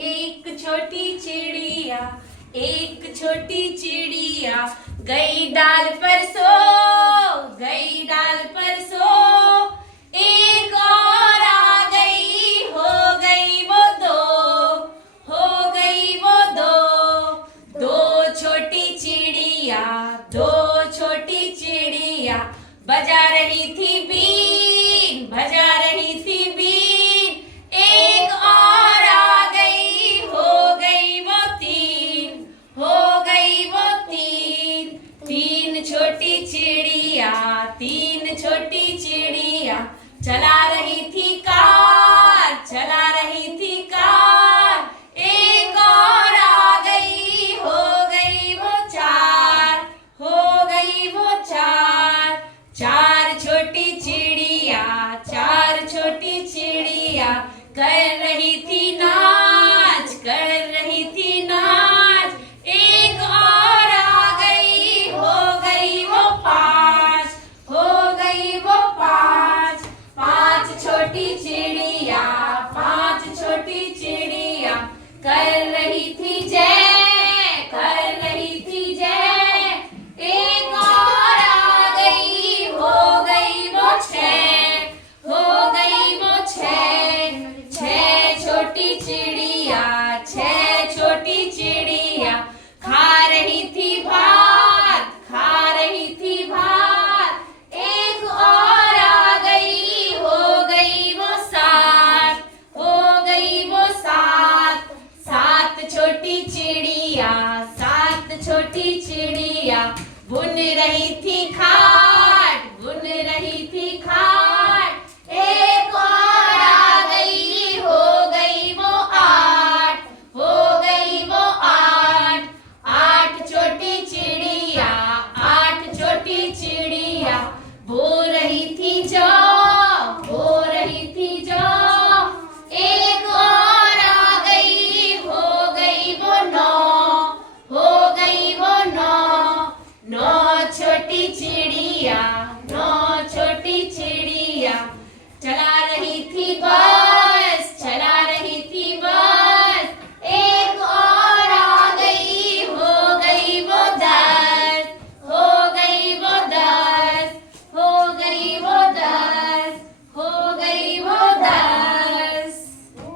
एक छोटी चिड़िया, एक छोटी चिड़िया गई डाल पर सो, गई डाल पर सो। एक और आ गई, हो गई वो दो, हो गई वो दो। दो छोटी चिड़िया, दो छोटी चिड़िया बजा रही थी बीन, बजा रही थी बीन। एक और आ गई, हो गई वो तीन, हो गई वो तीन। तीन छोटी चिड़िया, तीन छोटी चिड़िया चला रही थी कार, चला रही थी कार। एक और आ गई, हो गई वो चार, हो गई वो चार। चार छोटी चिड़िया, चार छोटी चिड़िया कर रही थी नाच, कर रही थी नाच। एक और आ गई, हो गई वो पांच, हो गई वो पांच। पांच छोटी चिड़िया, पांच छोटी चिड़िया कर रही थी जय, कर रही थी जय। एक और आ गई, हो गई वो छह, हो गई वो छह। छह छोटी चिड़िया, छह छोटी चिड़िया खा रही थी भात, खा रही थी भात। एक और आ गई, हो गई वो सात, हो गई वो सात। सात छोटी चिड़िया, सात छोटी चिड़िया बुन रही थी खाट।